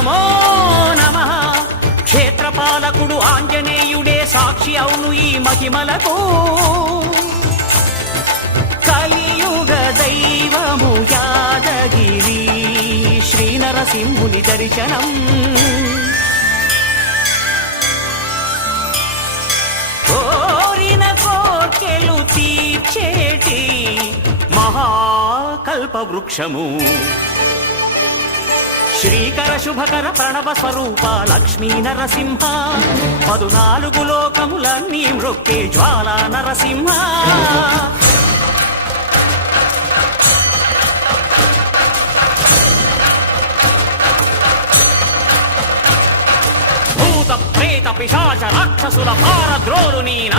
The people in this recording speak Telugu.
నమో నమః. క్షేత్రపాలకుడు ఆంజనేయుడే సాక్షి అవును ఈ మహిమలకు. కలియుగ దైవము యాదగిరి శ్రీ నరసింహుని దర్శనం. కోరిన కోర్కెలు తీర్చేటి మహాకల్ప వృక్షము. శ్రీకర శుభకర ప్రణవ స్వరూప లక్ష్మీ నరసింహ. 14 లోకములన్నీ మ్రొక్కే జ్వాలా నరసింహ. భూత ప్రేత పిశాచ రాక్షసుల భారద్రోలు నీ